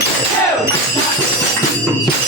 Two.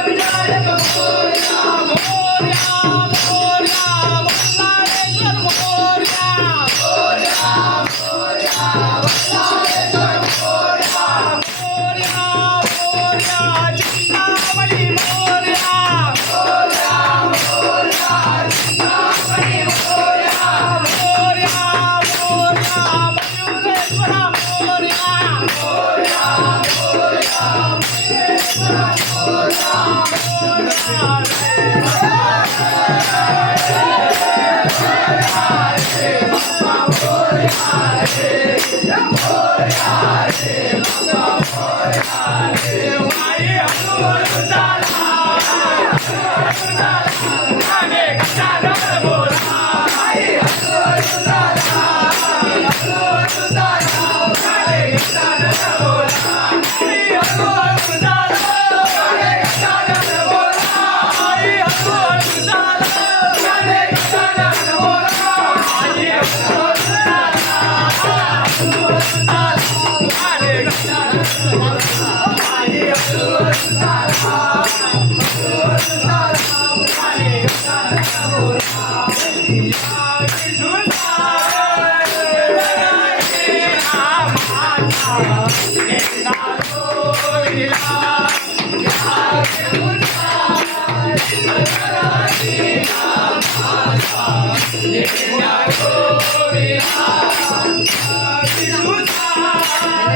Yeah.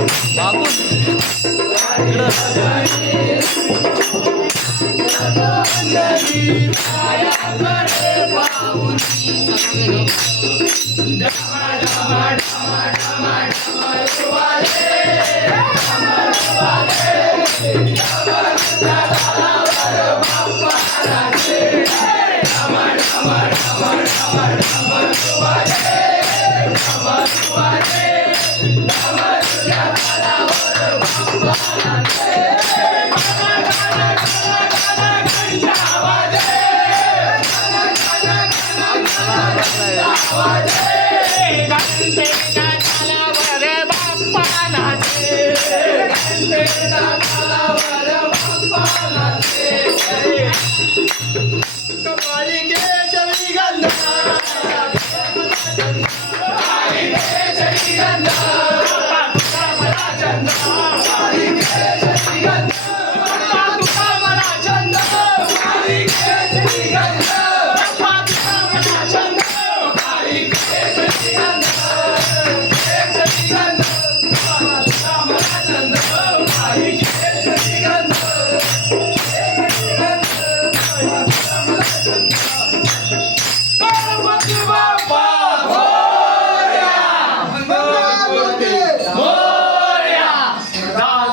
पाऊस तुम्हारी तो के